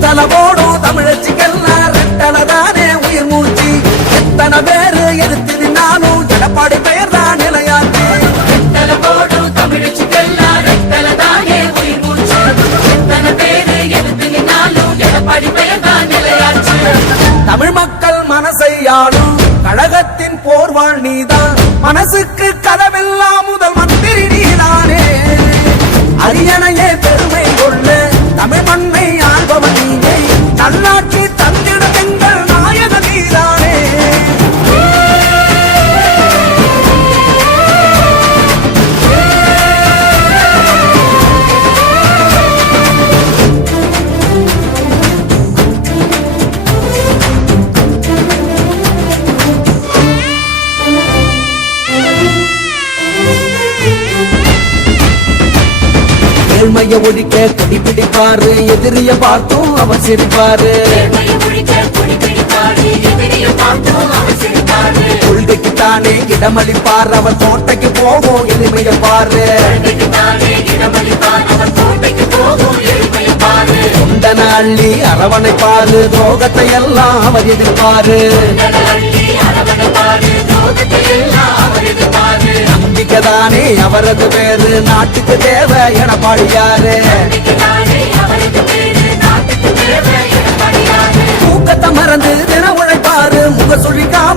எத்தனை போடும் தமிழச்சிக்கெல்லாம் ரெட்டலை தானே உயிர் மூச்சு? எத்தனை பேரு எடுத்து ஒழிக்க கொடி பிடிப்பாரு எதிரிய பார்த்தும் அவர் சிரிப்பாரு. எதிரியை பார்த்தும் அவர் கொள்கைக்கு தானே இடமளிப்பார். அவர் கோட்டைக்கு போகும் எளிமைய பாரு. அள்ளி அரவணைப்பாரு. துரோகத்தை எல்லாம் அவர் எதிர்ப்பாரு. நம்பிக்கைதானே அவரது பேரு நாட்டுக்கு தேவை எடப்பாடியாரு நம்பிக்கைதானே தூக்கத்தை மறந்து தின உழைப்பாரு முக சுழிக்காம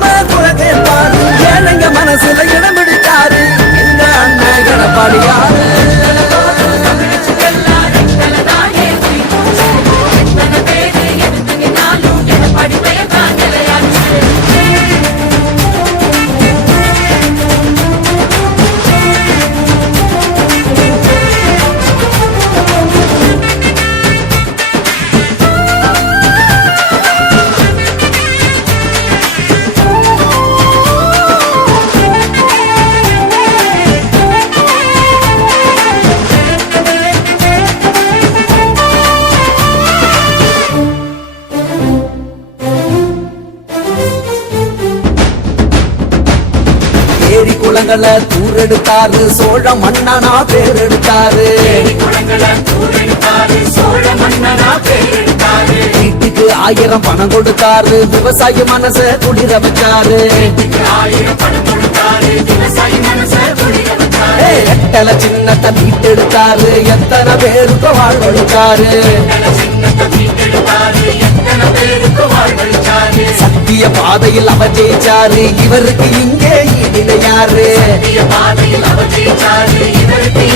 தூர் தூரெடுத்தாரு. சோழ மன்னனா பேரெடுத்தாரு. எடுத்தாரு சோழ வீட்டுக்கு ஆயிரம் பணம் கொடுத்தாரு. விவசாய மனச குளிர வச்சாரு. எட்டல சின்னத்தை மீட்டெடுத்தாரு. எத்தனை பேருக்கு வாழ்வழிச்சாரு எத்தனை சத்திய பாதையில் அவர் ஜெயிச்சாரு. இவருக்கு இங்கே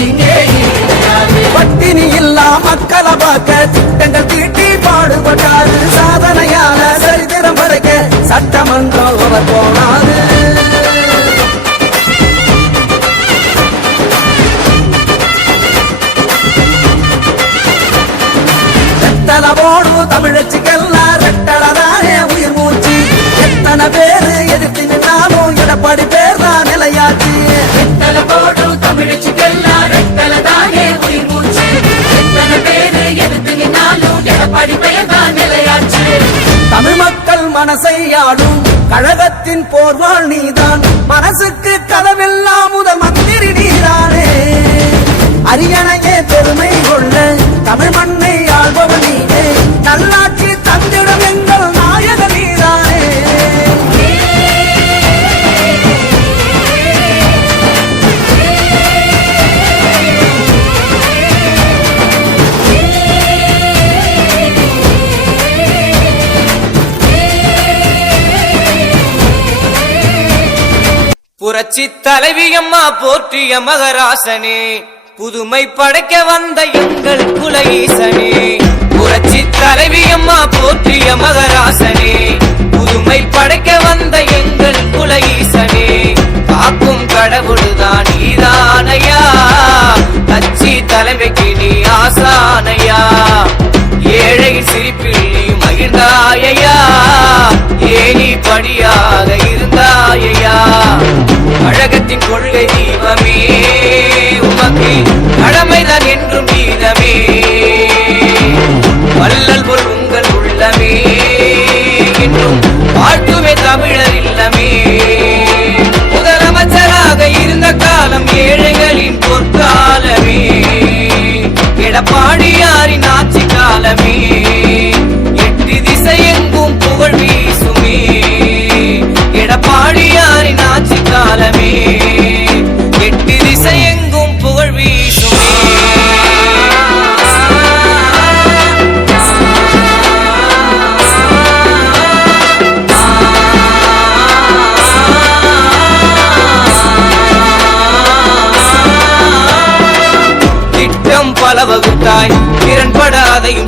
இங்கே ஈடுபட்டாரு. பட்டினி இல்லா மக்களை பார்க்க திட்டங்கள் தீட்டி பாடுபட்டாரு. சாதனையால சரித்திரம் வரைக்க சட்டமன்றம் அவர் போனாரு. ரெட்டல கழகத்தின் போர்வாள் நீதான். மனசுக்கு கதவெல்லாம் முதல் மந்திரி நீதானே. அரியணையே பெருமை கொள்ள தமிழ் மண்ணை ஆள்பவன் நீனே. நல்லாட்டு புரட்சி தலைவியம்மா போற்றிய மகராசனே புதுமை படைக்க வந்த எங்கள் குல ஈசனே புரட்சி தலைவியம்மா போற்றிய மகராசனே புதுமை படைக்க வந்த எங்கள் குல ஈசனே காக்கும் கடவுள்தான் நீதானையா கட்சி தலைமைக்கு நீ ஆசானையா. ஏழை சிரிப்பில் நீ மகிழ்ந்தாயையா ஏனி படியா அழகத்தின் கொள்கை தீபமே.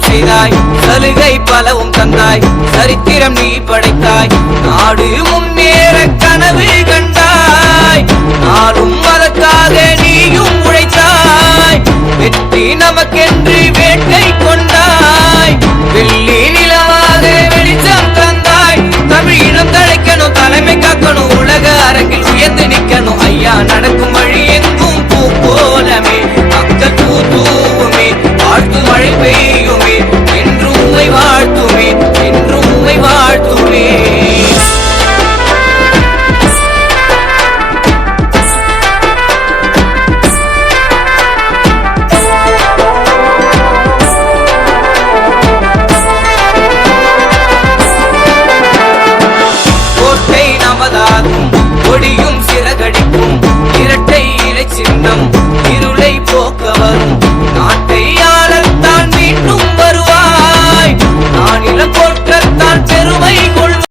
செய்தாய். சலுகை பலவும் தந்தாய். சரித்திரம் நீ படைத்தாய். நாடு முன்னேற கனவு கண்டாய். நாளும் அதற்காக நீயும் உழைத்தாய். வெற்றி நமக்கென்று வேட்டை கொண்டாய். வெள்ளி நிலவாக வெளிச்சம் தந்தாய். தமிழ் இனம் தழைக்கணும் தலைமை காக்கணும் உலக அரங்கில் உயர்ந்து நிற்கணும். ஐயா நடக்கும் வழி எங்கும் பூ போலமே. மக்கள் பூ தூவுமே. வாழ்த்து மழை பெய்யும் வாழ்த்து